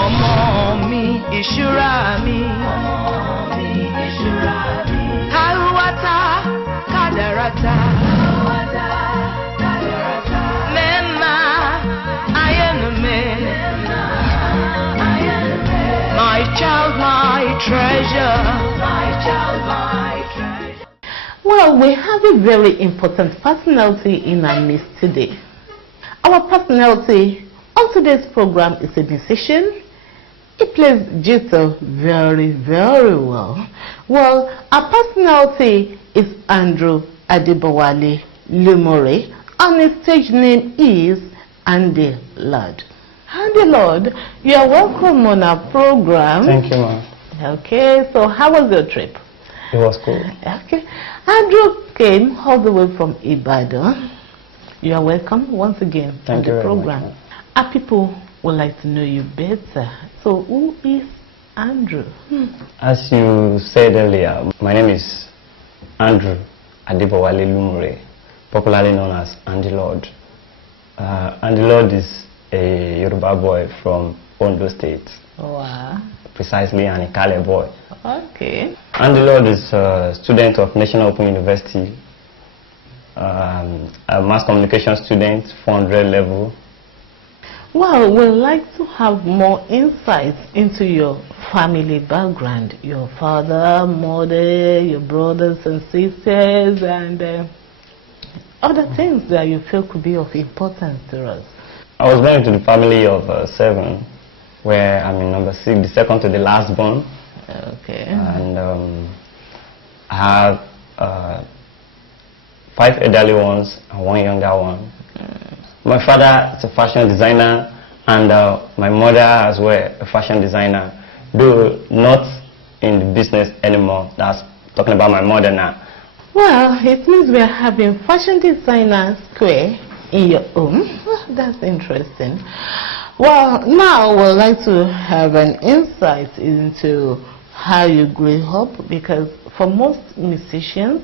Omo mi ìṣúra mi. Haruwata kadarata. Mema ayenume. My child, my treasure. Well, we have a very important personality in our midst today. Our personality on today's program is a musician. He plays guitar very, very well. Well, our personality is Andrew Adebowale Lumore, and his stage name is Andy Lord. Andy Lord, you are welcome on our program. Thank you, ma'am. Okay, so how was your trip? It was cool. Okay, Andrew came all the way from Ibadan. You are welcome once again on the program. Our people would like to know you better. So, who is Andrew? As you said earlier, my name is Andrew Adebowale Lumore, popularly known as Andy Lord. Andy Lord is a Yoruba boy from Ogun State. Wow. Precisely an Ikale boy. Okay. Andy Lord is a student of National Open University, a mass communication student, 400 level. Well, we'd like to have more insights into your family background, your father, mother, your brothers and sisters, and other things that you feel could be of importance to us. I was born into the family of 7, where I'm in number 6, the second to the last born. Okay. And I have 5 elderly ones and 1 younger one. My father is a fashion designer, and my mother as well, a fashion designer, though not in the business anymore. That's talking about my mother now. Well, it means we are having fashion designer square in your home. Well, that's interesting. Well, now we'd like to have an insight into how you grew up, because for most musicians,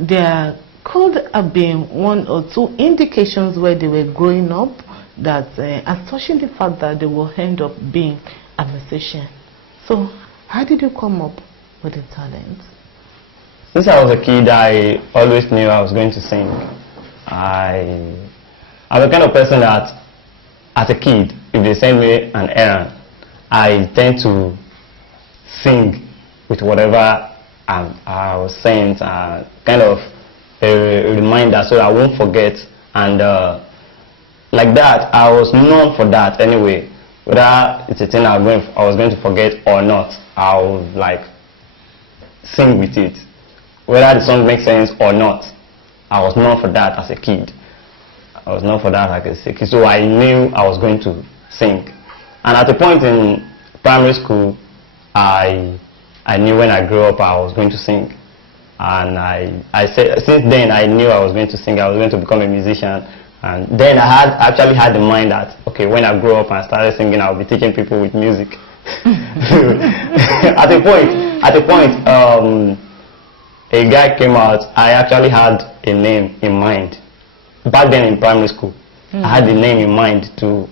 there could have been 1 or 2 indications where they were growing up that asserting the fact that they will end up being a musician. So, how did you come up with the talent? Since I was a kid, I always knew I was going to sing. I'm the kind of person that, as a kid, if they send me an errand, I tend to sing with whatever I was saying, kind of a reminder so that I won't forget. And like that, I was known for that anyway. Whether it's a thing I was going to forget or not, I would like sing with it. Whether the song makes sense or not, I was known for that as a kid. I was known for that as a kid. So I knew I was going to sing. And at a point in primary school, I knew when I grew up I was going to sing. And I said, since then I knew I was going to sing, I was going to become a musician. And then I actually had in mind that, okay, when I grow up and started singing, I'll be teaching people with music. At a point, a guy came out. I actually had a name in mind. Back then in primary school, I had a name in mind to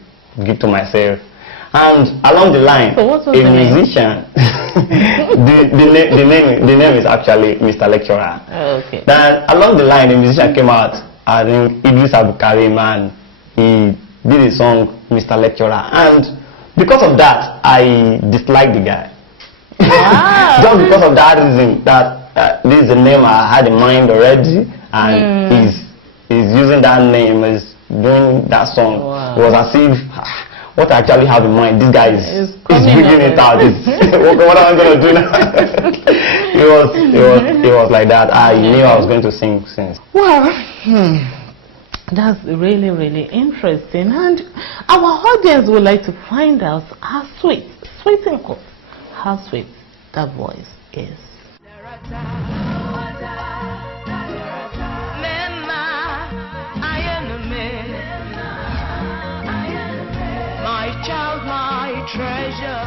give to myself. And along the line, so a musician, the name is actually Mr. Lecturer. Okay. Then along the line, a musician came out, I think Idris Abukarim, and he did a song, Mr. Lecturer. And because of that, I disliked the guy. Wow. Just because of that reason, that this is a name I had in mind already, and he's using that name, is doing that song. Wow. It was as if what I actually have in mind, this guy is bringing it out. What am I going to do now? it was like that. I knew I was going to sing since. Well, that's really, really interesting. And our audience would like to find out how sweet and cool, how sweet that voice is. My child, my treasure.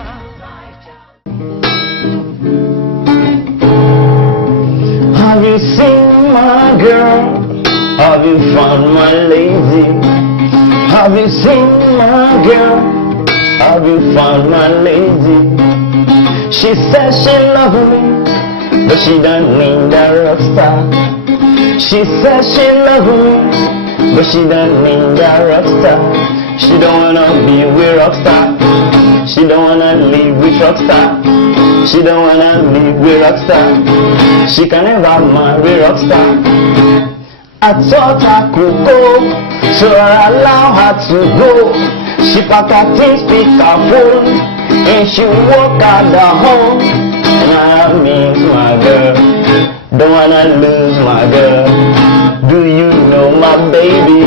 Have you seen my girl? Have you found my lady? Have you seen my girl? Have you found my lady? She says she loves me, but she don't need a rock star. She says she loves me, but she don't need a rock star. She don't wanna be with rock star. She don't wanna live with rock star. She don't wanna live with rock star. She can never marry rock star. I thought I could go, so I allow her to go. She pack her things, pick her phone, and she walk out the home. And I miss my girl, don't wanna lose my girl. Do you know my baby?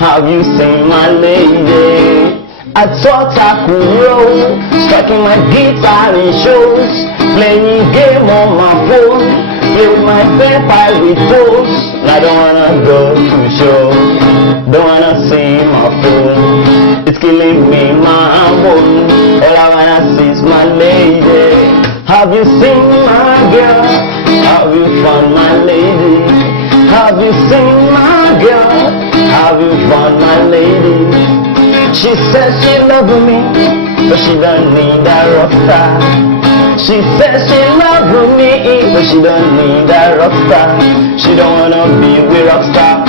Have you seen my lady? I thought I could roll, striking my guitar in shows, playing game on my phone, play with my pen pal with toes. I don't wanna go to shows, don't wanna see my phone. It's killing me, my bone. All I wanna see is my lady. Have you seen my girl? Have you found my lady? Have you seen my girl? Have you found my lady? She says she loves me, but she don't need a rock star. She says she loves me, but she don't need a rock star. She don't wanna be with rock star.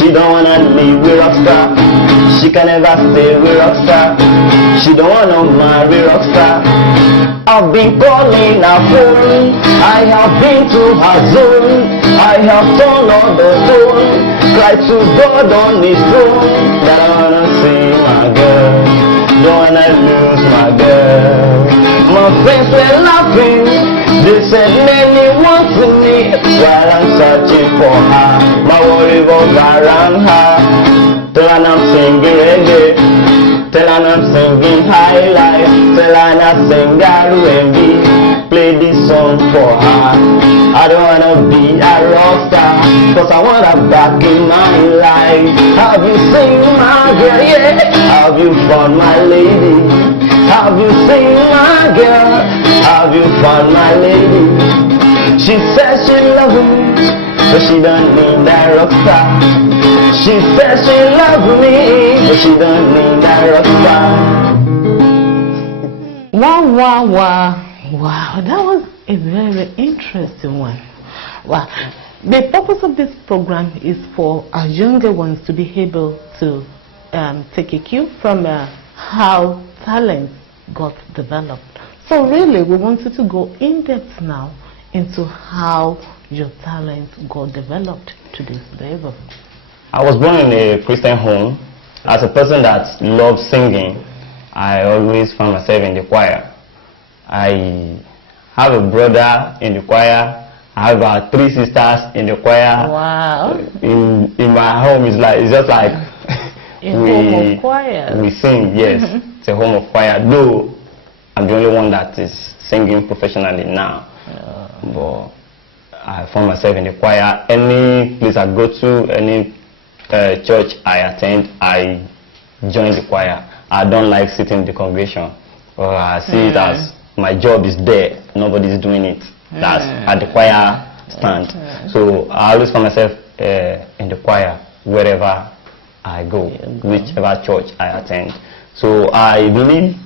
She don't wanna live with rock star. She can never stay with rock star. She don't wanna marry rock star. I've been calling her phone, I have been to her zone, I have turned on the stone, cried to God on his throne, that I wanna see my girl, don't wanna lose my girl. My friends were laughing, they said many want to me, while I'm searching for her, my worry was around her, till I'm singing reggae. Tell her I'm singing high life, tell her I'm singing R&B, play this song for her. I don't wanna be a rock star, cause I want her back in my life. Have you seen my girl? Yeah. Have you found my lady? Have you seen my girl? Have you found my lady? She says she loves me, but she don't need a rock star. She says she loves me, but she don't need a rock star. Wow, wow, wow. Wow, that was a very interesting one. Wow. The purpose of this program is for our younger ones to be able to take a cue from how talent got developed. So really, we wanted to go in depth now into how your talent got developed to this level. I was born in a Christian home. As a person that loves singing, I always found myself in the choir. I have a brother in the choir. I have about 3 sisters in the choir. Wow. In my home, it's just like home of choir. We sing, yes. It's a home of choir. Though I'm the only one that is singing professionally now. But I found myself in the choir. Any place I go to, any church I attend, I join the choir. I don't like sitting in the congregation. I see it as my job is there, nobody's doing it. That's at the choir stand. So I always find myself in the choir wherever I go, whichever church I attend. So I believe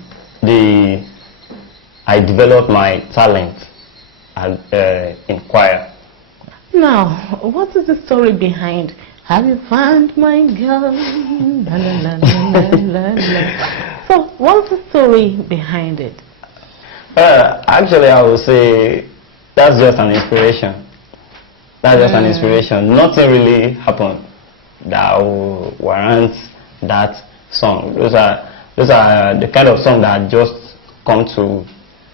I developed my talent in choir. Now, what is the story behind Have You Found My Girl? La, la, la, la, la, la. So, what's the story behind it? Actually, I would say that's just an inspiration. That's just an inspiration. Nothing really happened that will warrant that song. Those are the kind of song that just come to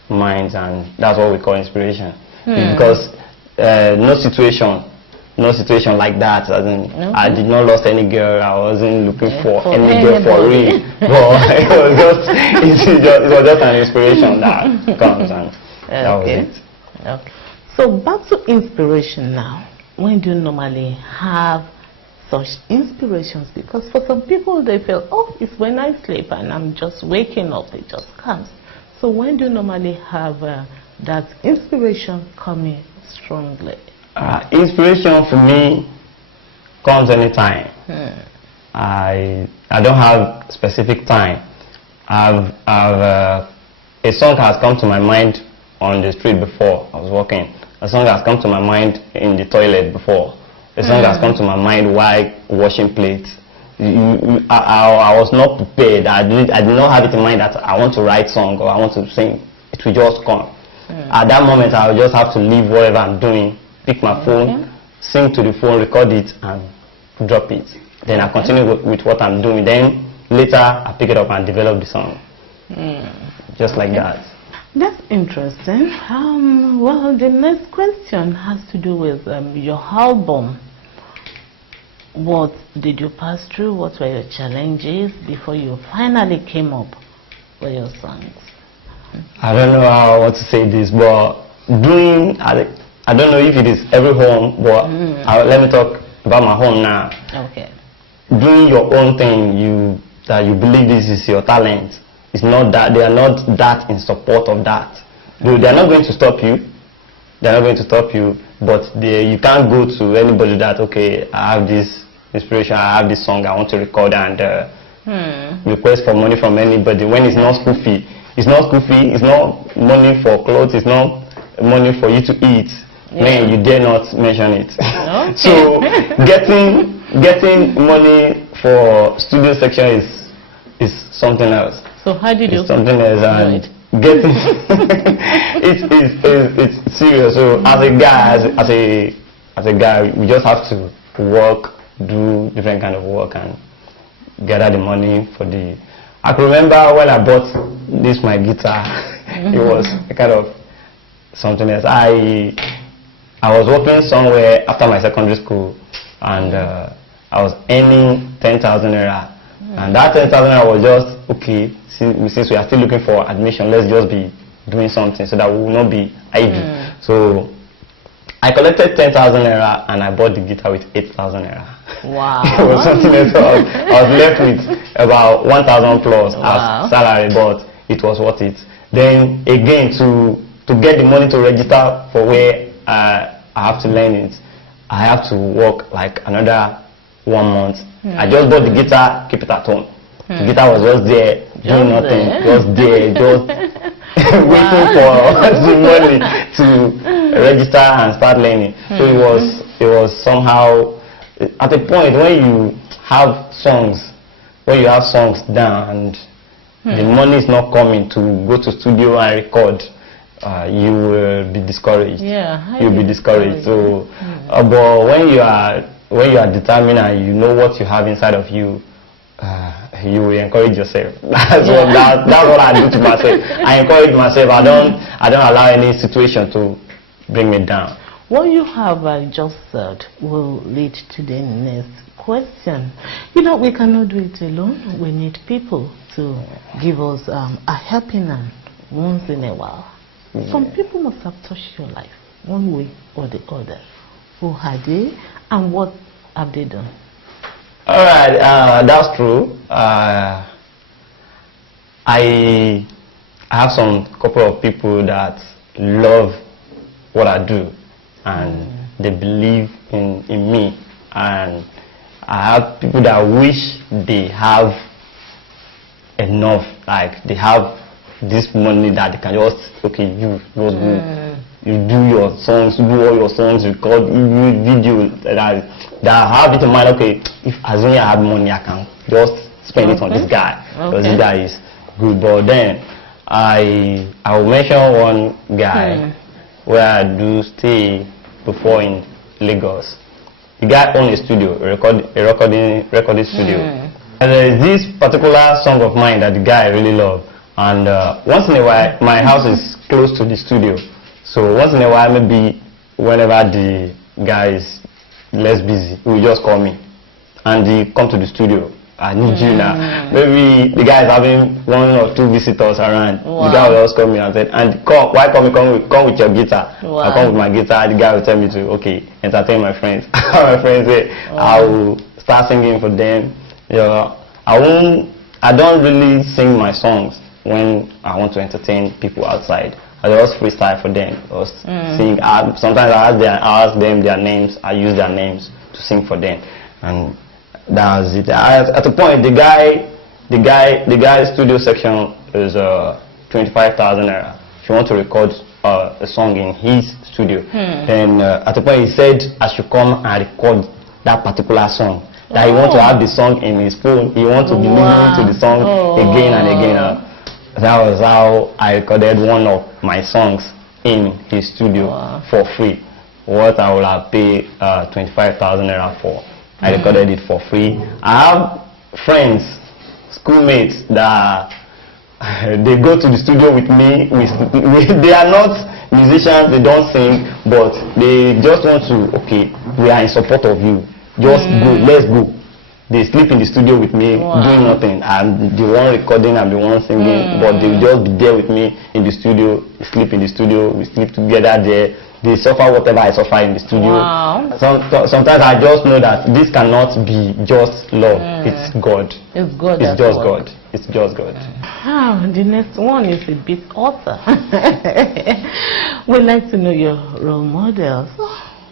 mind, and that's what we call inspiration. Because no situation like that. I did not lost any girl. I wasn't looking for any girl for real. But it was just an inspiration that comes, and that was it. Okay. So back to inspiration now. When do you normally have such inspirations? Because for some people they feel, oh, it's when I sleep and I'm just waking up, it just comes. So when do you normally have that inspiration coming strongly? Inspiration for me comes anytime. I don't have specific time. A song has come to my mind on the street before I was walking. A song has come to my mind in the toilet before. A song has come to my mind while washing plates. I was not prepared. I did not have it in mind that I want to write song or I want to sing. It will just come. At that moment, I will just have to leave whatever I'm doing, pick my phone, sing to the phone, record it, and drop it. Then I continue with what I'm doing. Then later, I pick it up and develop the song. Just like that. That's interesting. Well, the next question has to do with your album. What did you pass through? What were your challenges before you finally came up with your songs? I don't know how I want to say this, but I don't know if it is every home, but let me talk about my home now. Okay. Doing your own thing, that you believe this is your talent. It's not that they are not that in support of that. They are not going to stop you. They are not going to stop you, but you can't go to anybody that, okay, I have this inspiration, I have this song I want to record and request for money from anybody when it's not school fee. It's not school fee, it's not money for clothes, it's not money for you to eat. Man, you dare not mention it. Okay. So getting money for studio section is something else. So how did you? Something else, and getting it's serious. So as a guy, we just have to work, do different kind of work, and gather the money for the. I can remember when I bought my guitar, it was a kind of something else. I was working somewhere after my secondary school, and I was earning 10,000 naira, and that 10,000 naira was just okay. Since we are still looking for admission, let's just be doing something so that we will not be idle. So I collected 10,000 naira and I bought the guitar with 8,000 naira. Wow. It was something else. I was left with about 1,000 plus as salary, but it was worth it. Then again, to get the money to register for where I have to learn it, I have to work like another 1 month. I just bought the guitar, keep it at home. The guitar was just there, doing nothing, just there, just waiting for the money to register and start learning. So it was somehow at a point when you have songs down and the money is not coming to go to studio and record, you will be discouraged. Yeah, you'll be discouraged. So, but when you are determined and you know what you have inside of you, you will encourage yourself. That's what I do to myself. I encourage myself. I don't allow any situation to bring me down. What you have just said will lead to the next question. You know, we cannot do it alone. We need people to give us a helping hand once in a while. Some people must have touched your life one way or the other. Who are they and what have they done? All right, that's true. I have some couple of people that love what I do and they believe in me, and I have people that wish they have enough, like they have this money that they can just you do your songs, do all your songs, record videos that have it in mind. Okay, if assuming I have money, I can just spend it on this guy because this guy is good. But then I will mention one guy where I do stay before in Lagos. The guy owns a studio, a recording studio. And there is this particular song of mine that the guy really loves. And once in a while, my house is close to the studio. So once in a while, maybe whenever the guy is less busy, he will just call me. And he come to the studio. I need you now. Maybe the guy is having 1 or 2 visitors around. The guy will just call me and say, and come with your guitar. I come with my guitar. The guy will tell me to, entertain my friends. My friends say, I will start singing for them. You know, I don't really sing my songs when I want to entertain people outside. I just freestyle for them. Just sing. Sometimes I ask them their names. I use their names to sing for them. And That's it. At a point, the guy's studio section is 25,000 naira. If you want to record a song in his studio, then at a point he said I should come and record that particular song. That he wants to have the song in his phone. He wants to be listening to the song again and again. That was how I recorded one of my songs in his studio for free. What I would have paid 25,000 naira for. I recorded it for free. I have friends, schoolmates that they go to the studio with me. They are not musicians, they don't sing, but they just want to, okay, we are in support of you. Just go, let's go. They sleep in the studio with me, doing nothing. I'm the one recording, I'm the one singing, but they just be there with me in the studio, sleep in the studio, we sleep together there. They suffer whatever I suffer in the studio. Sometimes I just know that this cannot be just love. It's God. It's God. It's just God. It's just God. The next one is a bit author. We'd like to know your role models.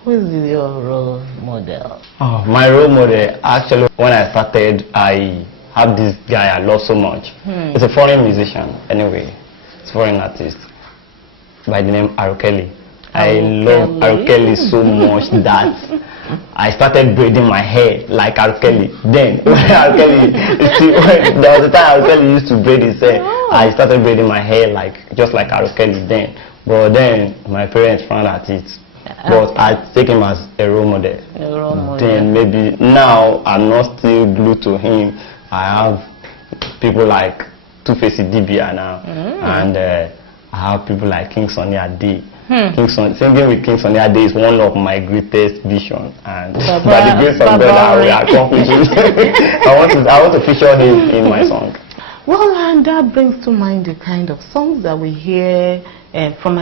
Who is your role model? Oh, my role model, actually, when I started, I have this guy I love so much. It's a foreign musician, anyway. It's a foreign artist by the name Arukeli. I love Arukeli so much that I started braiding my hair like Arukeli. Then, when there was a time Arukeli used to braid his hair, I started braiding my hair just like Arukeli then. But then, my parents frowned at it. But I take him as a role model. Then maybe now I'm not still glued to him. I have people like Two-Face Dibia now, and I have people like King Sunny Ade. Singing with King Sunny Ade is one of my greatest visions, and by the grace of God, I will accomplish it. I want to feature him in my song. Well, and that brings to mind the kind of songs that we hear from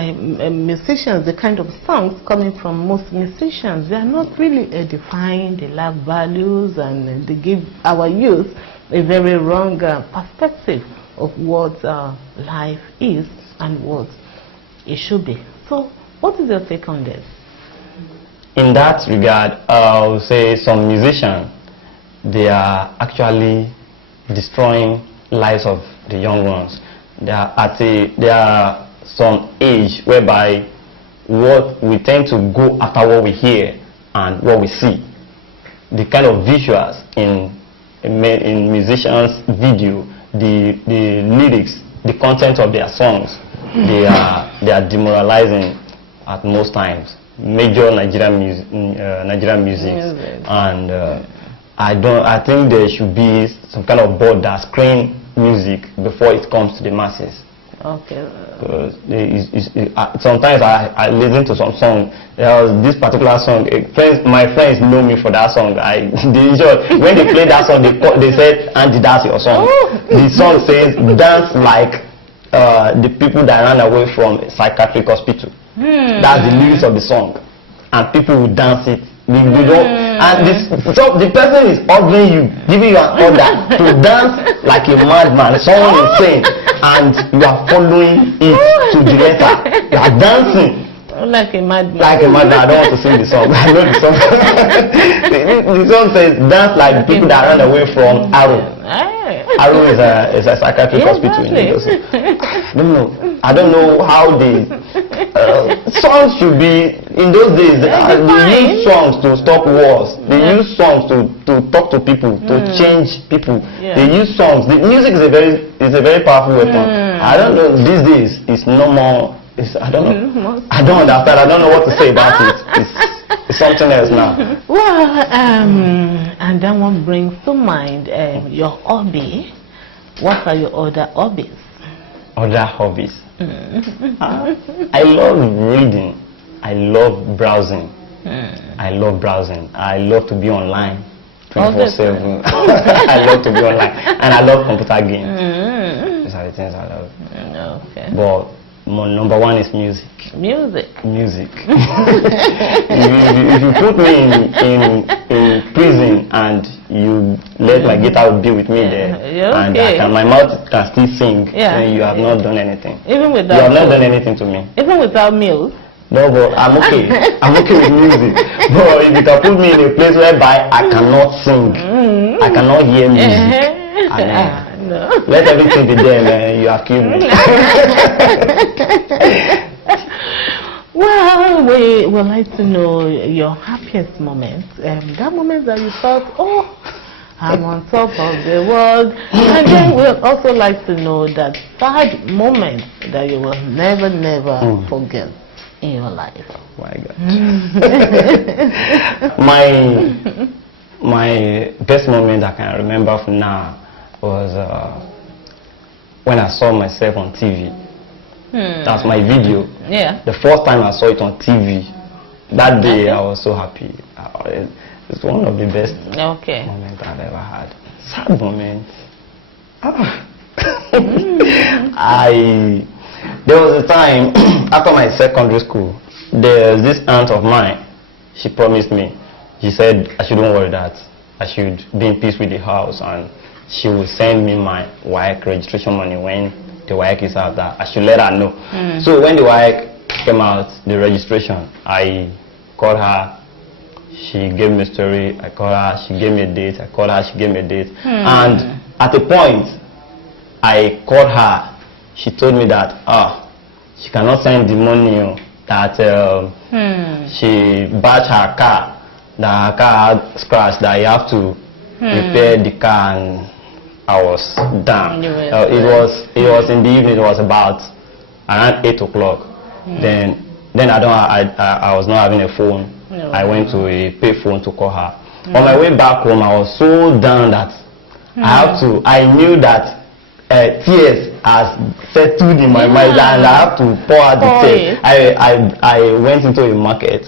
musicians, the kind of songs coming from most musicians. They are not really edifying, they lack values, and they give our youth a very wrong perspective of what life is and what it should be. So, what is your take on this? In that regard, I would say some musicians, they are actually destroying lives of the young ones. They are some age whereby what we tend to go after what we hear and what we see. The kind of visuals in musicians' video, the lyrics, the content of their songs, they are demoralizing at most times. Major Nigerian music, and I think there should be some kind of board that screen music before it comes to the masses. Okay. Sometimes I listen to some song. There was this particular song. My friends know me for that song. They enjoy when they play that song. They said, "Andy, that's your song." The song says, "Dance like the people that ran away from a psychiatric hospital." That's the lyrics of the song, and people will dance it. They don't, and the person is ordering you, giving you an order to dance like a madman, someone insane, and you are following it to the letter. You are dancing like a madman. Like a madman. I don't want to sing the song. I know the song. the song says, "Dance like the people that ran away from Arrow." Arrow is a psychiatric hospital in Lagos. I don't know how the songs should be. In those days, they use songs to stop wars. They use songs to talk to people, to change people. They use songs. The music is a very powerful weapon. I don't know. These days, it's no more. I don't know. I don't understand. I don't know what to say about it. It's something else now. Well, and that one brings to mind your hobby. What are your other hobbies? Other hobbies? I love reading. I love browsing. I love browsing. I love to be online 24/7. I love to be online. And I love computer games. These are the things I love. Okay. But my number one is music. Music. If you put me in prison and you let my guitar be with me there, and my mouth can still sing, then you have not done anything. Even without you have not done anything to me. Even without meals. No, but I'm okay. I'm okay with music. But if you can put me in a place whereby I cannot sing, I cannot hear music, No. let everything be there, man. You have killed me. Well, we would like to know your happiest moment. That moment that you thought, oh, I'm on top of the world. And then we'd also like to know that sad moment that you will never forget in your life. Oh my God. my best moment I can remember from now was when I saw myself on TV. That's my video. Yeah. The first time I saw it on TV, that day I was so happy. It's one of the best moments I've ever had. Sad moment. There was a time after my secondary school, there's this aunt of mine. She promised me. She said I shouldn't worry, that I should be in peace with the house, and she would send me my WAEC registration money when the WAEC is out, that I should let her know. So when the WAEC came out, the registration, I called her. She gave me a story. I called her. She gave me a date. I called her. She gave me a date. And at a point, I called her. She told me that she cannot send the money. That she bought her car. That her car had scratch. That you have to repair the car. And I was down. It was in the evening. It was about around 8 o'clock. Then I was not having a phone. I went to a pay phone to call her. On my way back home, I was so down that I knew that tears has settled in my mind, and I have to pour out the tears. I went into a market.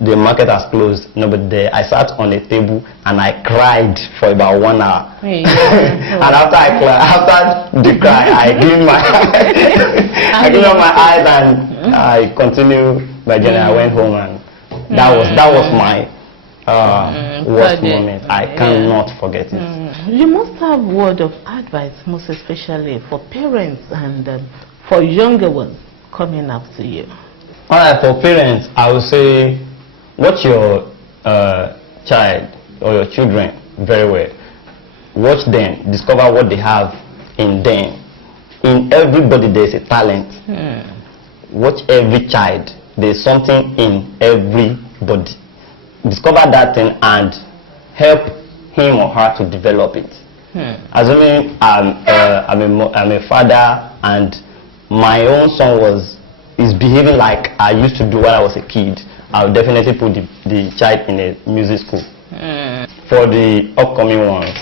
The market has closed, nobody there. I sat on a table and I cried for about 1 hour. And after the cry, I gave my I gave up my eyes and I continued my journey. I went home, and that was my worst moment. I cannot forget it. You must have word of advice, most especially for parents and for younger ones coming up to you. Alright, for parents, I would say watch your child or your children very well. Watch them, discover what they have in them. In everybody there's a talent. Watch every child. There's something in everybody. Discover that thing and help him or her to develop it. Assuming I'm a father and my own son is behaving like I used to do when I was a kid, I'll definitely put the child in a music school. For the upcoming ones,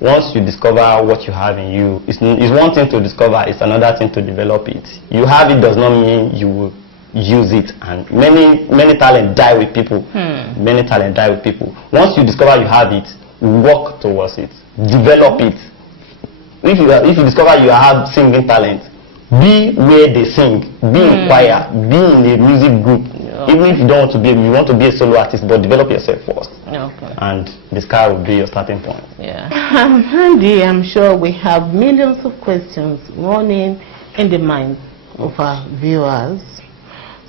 once you discover what you have in you, it's one thing to discover, it's another thing to develop it. You have it does not mean you will use it, and many talent die with people. Many talent die with people. Once you discover you have it, work towards it, develop it. If you discover you have singing talent, be where they sing, be in choir, be in a music group. Even if you don't want to be, you want to be a solo artist, but develop yourself first. And the sky will be your starting point. Andy, I'm sure we have millions of questions running in the minds of our viewers.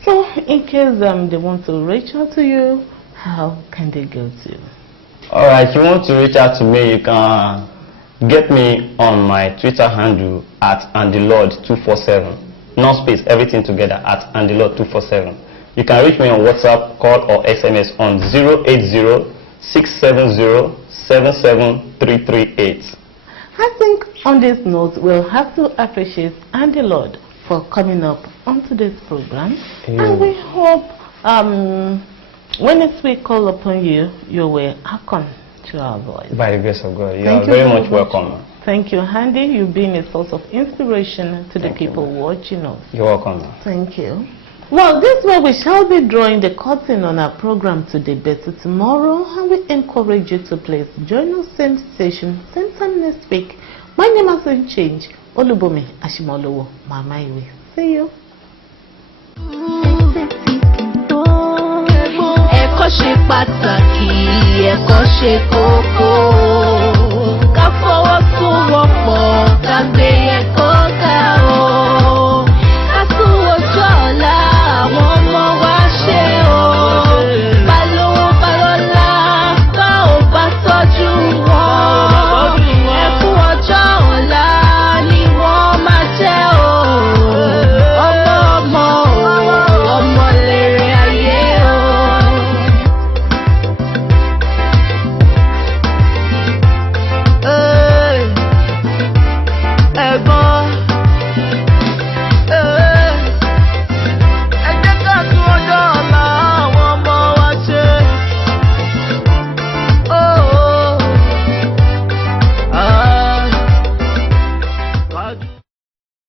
So, in case they want to reach out to you, how can they go to you? Alright, if you want to reach out to me, you can get me on my Twitter handle at AndyLord247. No space, everything together at AndyLord247. You can reach me on WhatsApp, call or SMS on 080-670-77338. I think on this note, we'll have to appreciate Andy Lord for coming up onto this program. And we hope when next we call upon you, you will hearken to our voice. By the grace of God, you are very much welcome. Thank you, Andy. You've been a source of inspiration to the people watching us. You're welcome. Thank you. Well, this way we shall be drawing the curtain on our program today, better tomorrow, and we encourage you to please join us same station, same time next week. My name hasn't changed. Olubomi Ashimolowo, Mama Iwe. See you. Ẹ̀kọ́ ṣe pàtàkì, ẹ̀kọ́ ṣe kókó, ká fọwọ́sowọ́pọ̀.